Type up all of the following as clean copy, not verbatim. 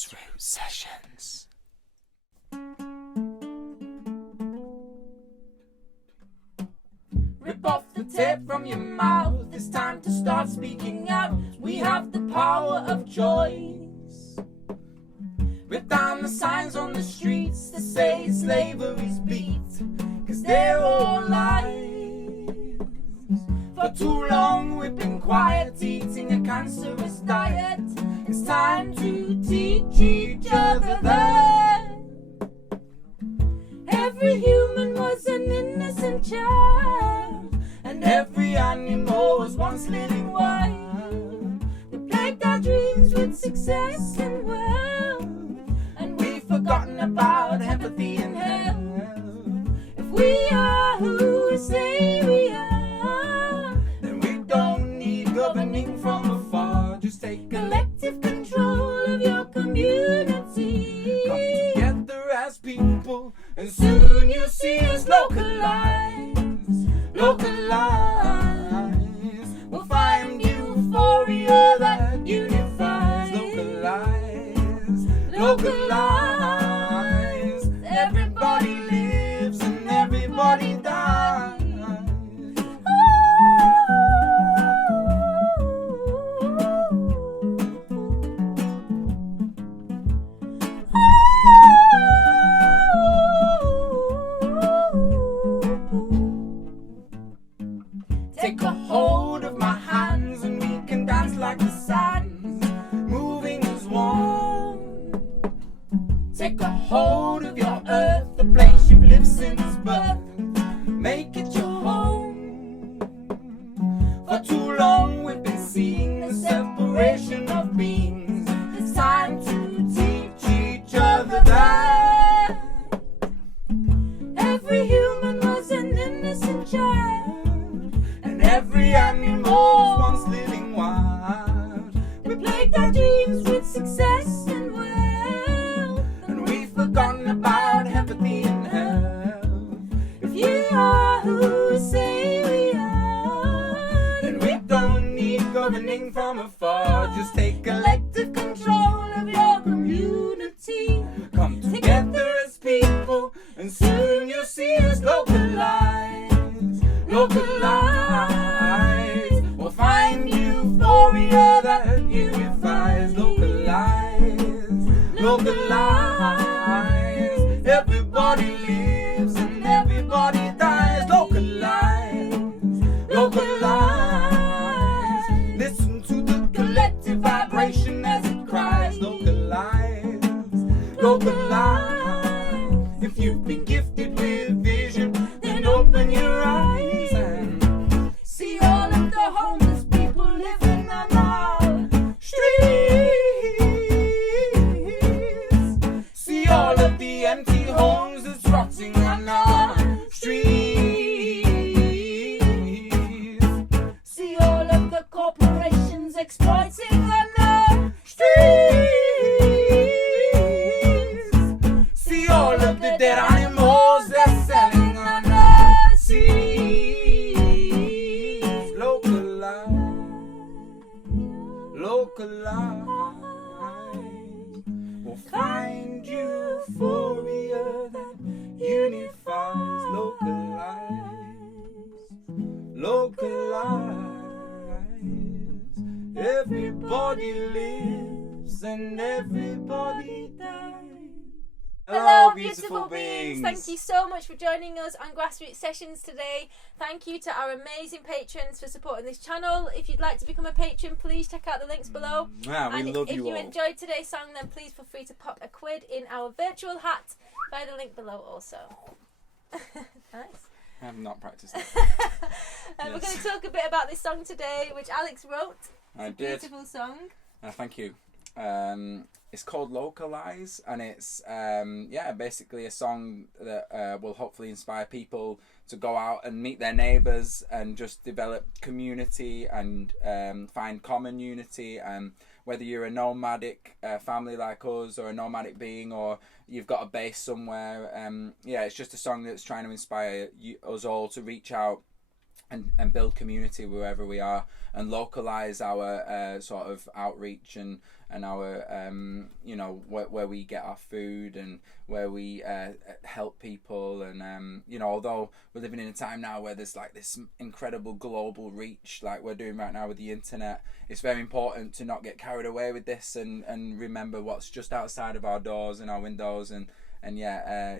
Grassroots Sessions. Rip off the tape from your mouth. It's time to start speaking out. We have the power of choice. Rip down the signs on the streets that say slavery's beat, 'cause they're all lies. For too long we've been quiet, eating a cancerous diet. It's time to teach each other that every human was an innocent child, and every animal was once living wild. We plagued our dreams with success and wealth, and we've forgotten about empathy and health. If we are who we say we are, then we don't need governing from afar. Just take collective control of your community. Come together as people, and soon you'll see us localize. Localize. We'll find euphoria that unifies. Localize. Localize. Everybody lives and everybody dies. Take a hold of my hands and we can dance like the sands, moving as one. Take a hold of your earth, the place you've lived since birth. Make it your home. For too long we've been seeing the separation of beings. It's time to teach each other that every human was an innocent child, and every animal was once living wild. We plagued our dreams with success and wealth, and we've forgotten about empathy and health. If you are who we say we are, then we don't need governing from afar. Just take collective control of your community. Come together as people, and soon you'll see us localize. Localize. We'll find euphoria that unifies. Localize. Localize. Everybody lives and everybody dies. Localize. Localize. Listen to the collective vibration as it cries. Localize. Localize. If you've been gifted with vision, then open your eyes and see all of the homeless people living on our streets. See all of the empty homes that's rotting on our streets. See all of the corporations exploiting on our streets. See all of the dead animals they're selling on the seas. Localize. Localize. We'll find euphoria that unifies. Localize. Localize. Everybody lives and everybody dies. Hello, beautiful beings! Thank you so much for joining us on Grassroots Sessions today. Thank you to our amazing patrons for supporting this channel. If you'd like to become a patron, please check out the links below. We and love if you you all. enjoyed today's song, then please feel free to pop a quid in our virtual hat by the link below also. Nice. I have not practiced that. We're going to talk a bit about this song today, which Alex wrote. I It's a did. beautiful song. Thank you. It's called Localize, and it's basically a song that will hopefully inspire people to go out and meet their neighbours and just develop community and find common unity. Whether you're a nomadic family like us, or a nomadic being, or you've got a base somewhere, it's just a song that's trying to inspire us all to reach out and build community wherever we are, and localize our sort of outreach and and our where we get our food and where we help people, and although we're living in a time now where there's like this incredible global reach like we're doing right now with the internet, it's very important to not get carried away with this and remember what's just outside of our doors and our windows, and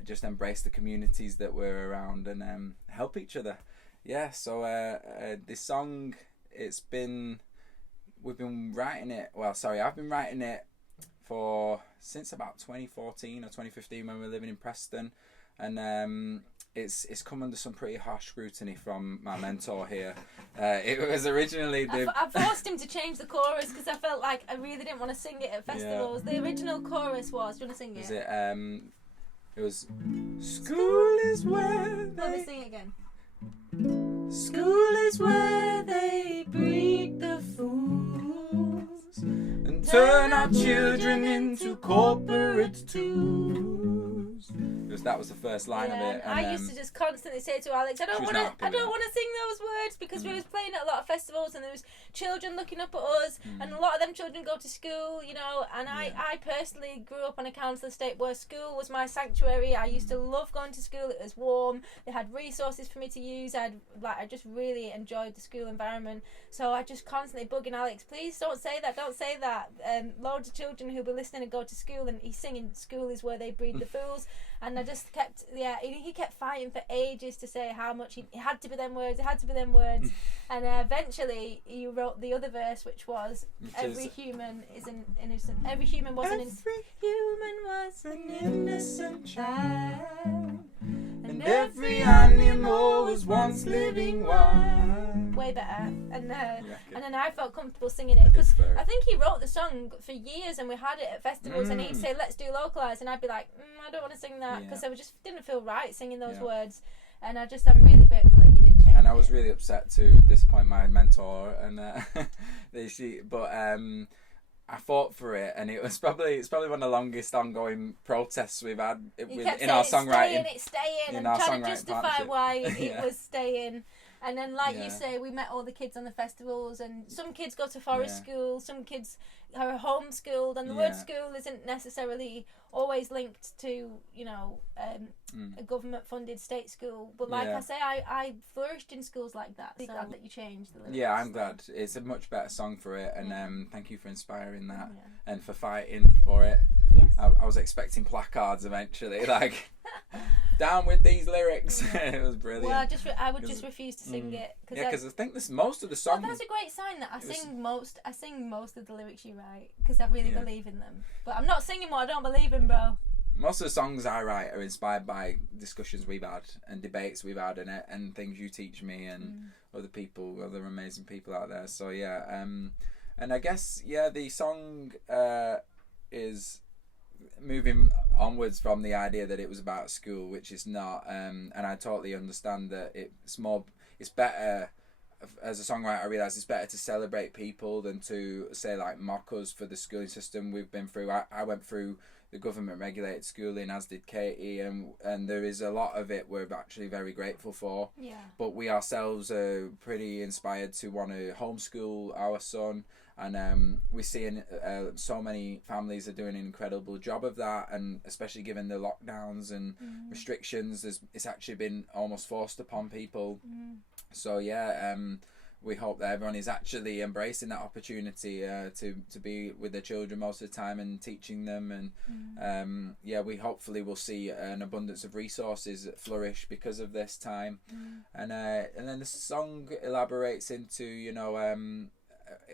just embrace the communities that we're around, and help each other. So this song, we've been writing it, I've been writing it since about 2014 or 2015 when we were living in Preston, and it's come under some pretty harsh scrutiny from my mentor here. It was originally I forced him to change the chorus because I felt like I really didn't want to sing it at festivals. The original chorus was, do you want to sing it? It was school is where Let me sing it again. School is where they breed the fools and turn our children into corporate tools. That was the first line of it. And I used to just constantly say to Alex, I don't want to sing those words, because we was playing at a lot of festivals and there was children looking up at us, and a lot of them children go to school, and I personally grew up on a council estate where school was my sanctuary. I used to love going to school. It was warm. They had resources for me to use. I just really enjoyed the school environment. So I just constantly bugging Alex, please don't say that. Loads of children who were listening and go to school, and he's singing "School is where they breed the fools," and I just kept he kept fighting for ages to say how much it had to be them words, and eventually he wrote the other verse, which was every human is an innocent, every human was an innocent child, and every animal was once living wild. Way better, and then I felt comfortable singing it because I think he wrote the song for years, and we had it at festivals, and he'd say, "Let's do Localize," and I'd be like, "I don't want to sing that," because I just didn't feel right singing those words, and I'm really grateful that you did change. And I was really upset to disappoint my mentor, and I fought for it, and it's probably one of the longest ongoing protests we've had in our songwriting. It's staying, and trying to justify why it was staying. And then, you say, we met all the kids on the festivals, and some kids go to forest school, some kids are homeschooled, and the word school isn't necessarily always linked to, a government-funded state school. But I say, I flourished in schools like that. So glad that you changed the lyrics. Yeah, I'm glad. It's a much better song for it, and thank you for inspiring that and for fighting for it. Yes. I was expecting placards eventually, down with these lyrics. It was brilliant. Well, I would just refuse to sing it. Because I think most of the song. Well, that's a great sign that I sing most of the lyrics you write, because I really believe in them. But I'm not singing what I don't believe in, bro. Most of the songs I write are inspired by discussions we've had and debates we've had, and things you teach me and other amazing people out there. So and I guess the song is moving onwards from the idea that it was about school, which is not, and I totally understand that it's better as a songwriter. I realise it's better to celebrate people than to say mock us for the schooling system we've been through. I went through the government regulated schooling, as did Katie, and there is a lot of it we're actually very grateful for. Yeah. But we ourselves are pretty inspired to want to homeschool our son. And we're seeing so many families are doing an incredible job of that, and especially given the lockdowns and restrictions, it's actually been almost forced upon people. So we hope that everyone is actually embracing that opportunity to be with their children most of the time and teaching them, and we hopefully will see an abundance of resources flourish because of this time. And then the song elaborates into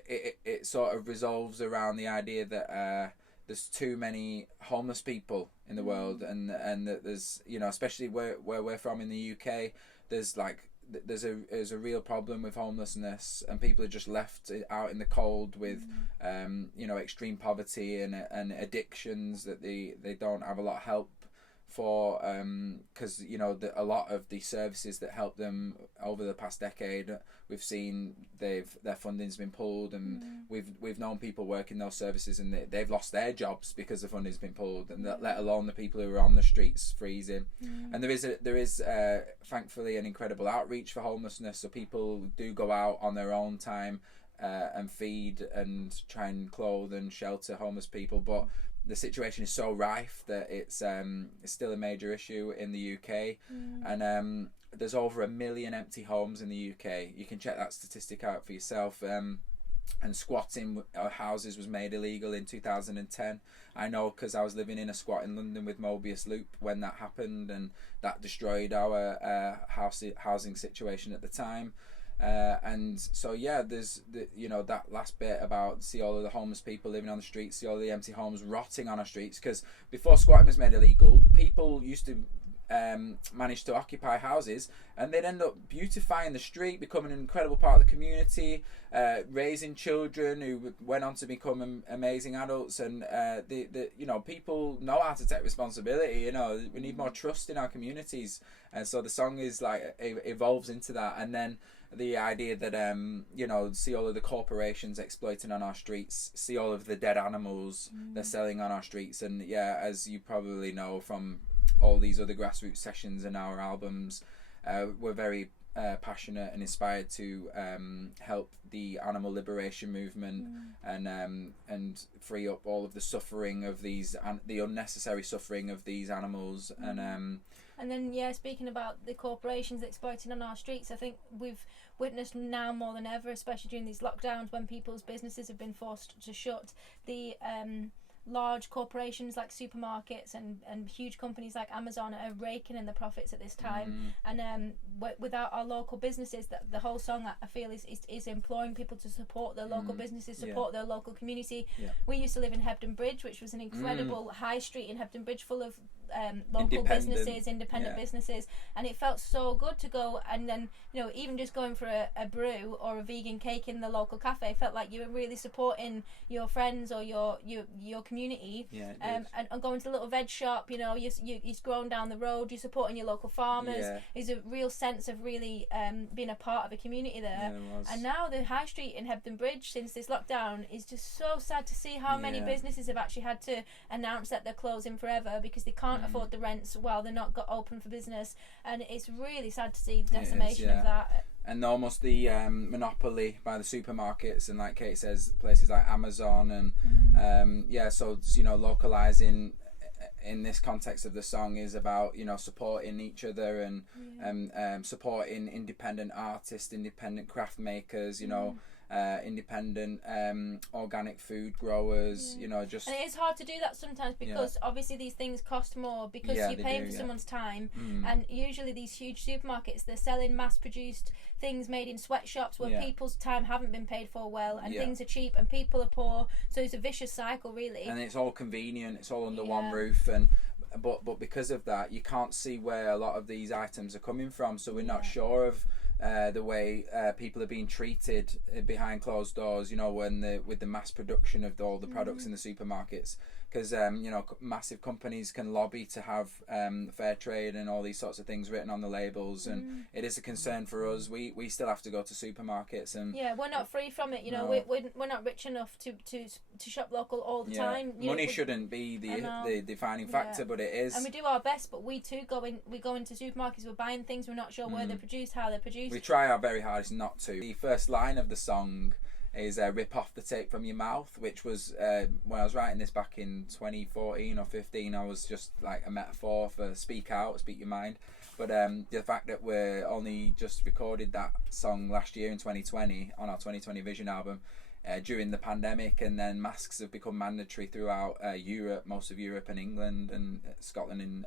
it sort of resolves around the idea that there's too many homeless people in the world, and that there's especially where we're from in the UK, there's a real problem with homelessness, and people are just left out in the cold with extreme poverty and addictions that they don't have a lot of help for, because a lot of the services that help them over the past decade, we've seen their funding's been pulled, and we've known people working those services, and they've lost their jobs because the funding's been pulled, and let alone the people who are on the streets freezing. And there is thankfully an incredible outreach for homelessness, so people do go out on their own time and feed and try and clothe and shelter homeless people, but the situation is so rife that it's still a major issue in the UK, and there's over 1 million empty homes in the UK. You can check that statistic out for yourself. And squatting houses was made illegal in 2010. I know because I was living in a squat in London with Mobius loop when that happened, and that destroyed our housing situation at the time. And so yeah, there's that last bit about see all of the homeless people living on the streets, see all the empty homes rotting on our streets, because before squatting was made illegal, people used to manage to occupy houses, and they'd end up beautifying the street, becoming an incredible part of the community, raising children who went on to become amazing adults, and people know how to take responsibility. We need more trust in our communities, and so the song is like evolves into that. And then the idea that see all of the corporations exploiting on our streets, see all of the dead animals they're selling on our streets, and yeah, as you probably know from all these other grassroots sessions and our albums, we're very passionate and inspired to help the animal liberation movement and free up all of the suffering of these the unnecessary suffering of these animals. And then, yeah, speaking about the corporations exploiting on our streets, I think we've witnessed now more than ever, especially during these lockdowns when people's businesses have been forced to shut, the large corporations like supermarkets and huge companies like Amazon are raking in the profits at this time. And without our local businesses, the whole song I feel is imploring people to support their local businesses, support their local community. We used to live in Hebden Bridge, which was an incredible high street in Hebden Bridge full of local businesses, independent businesses, and it felt so good to go and then even just going for a brew or a vegan cake in the local cafe felt like you were really supporting your friends or your community. And going to the little veg shop, you're growing down the road, you're supporting your local farmers. There's a real sense of really being a part of a community there. And now the high street in Hebden Bridge, since this lockdown, is just so sad to see how many businesses have actually had to announce that they're closing forever because they can't afford the rents while they're not got open for business, and it's really sad to see the decimation of that. And almost the monopoly by the supermarkets and, like Kate says, places like Amazon and so localizing in this context of the song is about supporting each other and supporting independent artists, independent craft makers, independent organic food growers. And it is hard to do that sometimes because obviously these things cost more because you're paying for someone's time, and usually these huge supermarkets, they're selling mass produced things made in sweatshops where people's time haven't been paid for well, and things are cheap and people are poor, so it's a vicious cycle really, and it's all convenient, it's all under one roof, and but because of that you can't see where a lot of these items are coming from, so we're not sure of the way people are being treated behind closed doors, with the mass production of all the products in the supermarkets, because massive companies can lobby to have fair trade and all these sorts of things written on the labels, and it is a concern for us. We still have to go to supermarkets, and we're not free from it. We're not rich enough to shop local all the time. Money shouldn't be the defining factor, but it is. And we do our best, but we too go into supermarkets. We're buying things we're not sure where they're produced, how they're produced. We try our very hardest not to. The first line of the song is rip off the tape from your mouth, which was when I was writing this back in 2014 or 15, I was just like a metaphor for speak out, speak your mind. But the fact that we're only just recorded that song last year in 2020 on our 2020 Vision album during the pandemic, and then masks have become mandatory throughout Europe, most of Europe and England and Scotland and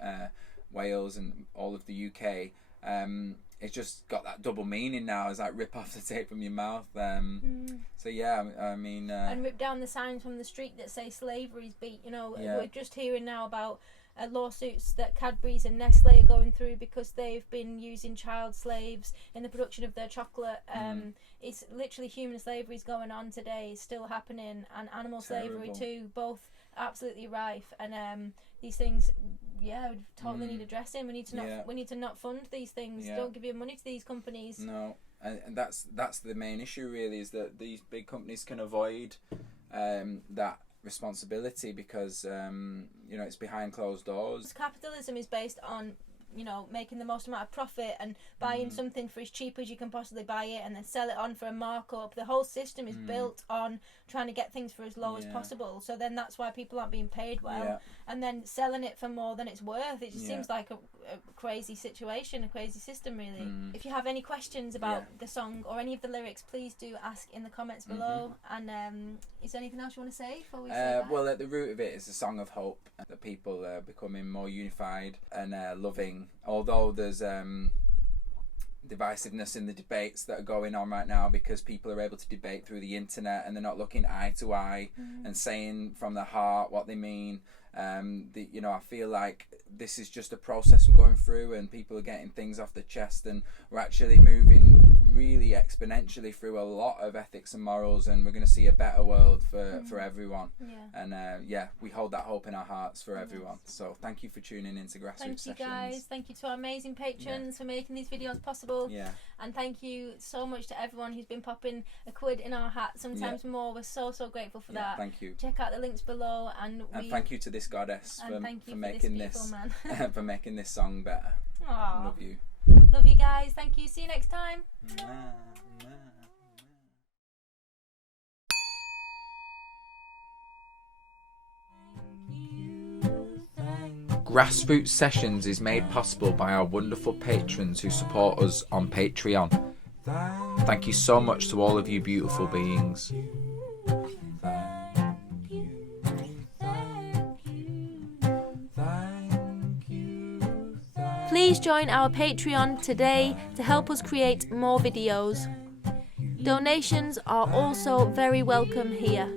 Wales and all of the UK. It's just got that double meaning now. It's like rip off the tape from your mouth. So yeah, I mean, and rip down the signs from the street that say slavery's beat. We're just hearing now about lawsuits that Cadbury's and Nestle are going through because they've been using child slaves in the production of their chocolate. It's literally human slavery is going on today, still happening, and animal slavery too, both absolutely rife. And these things, totally need addressing. We need to not fund these things. Don't give your money to these companies. No, and that's the main issue really, is that these big companies can avoid that responsibility because it's behind closed doors. Capitalism is based on you know, making the most amount of profit and buying something for as cheap as you can possibly buy it and then sell it on for a markup. The whole system is built on trying to get things for as low as possible. So then that's why people aren't being paid well, and then selling it for more than it's worth. It just seems like a crazy situation, a crazy system, really. If you have any questions about the song or any of the lyrics, please do ask in the comments below. And is there anything else you want to say before we say that? Well, at the root of it is a song of hope, that people are becoming more unified and loving. Although there's divisiveness in the debates that are going on right now, because people are able to debate through the internet and they're not looking eye to eye and saying from their heart what they mean. You know, I feel like this is just a process we're going through, and people are getting things off the chest, and we're actually moving really exponentially through a lot of ethics and morals, and we're going to see a better world for everyone. And we hold that hope in our hearts for everyone. So thank you for tuning in to Grassroots Sessions. Thank you guys. Thank you to our amazing patrons for making these videos possible. And thank you so much to everyone who's been popping a quid in our hat, sometimes more. We're so grateful for that. Thank you. Check out the links below, and thank you to this goddess for making this man. for making this song better. Aww. Love you. Love you guys. Thank you. See you next time. Grassroots Sessions is made possible by our wonderful patrons who support us on Patreon. Thank you so much to all of you beautiful beings. Please join our Patreon today to help us create more videos. Donations are also very welcome here.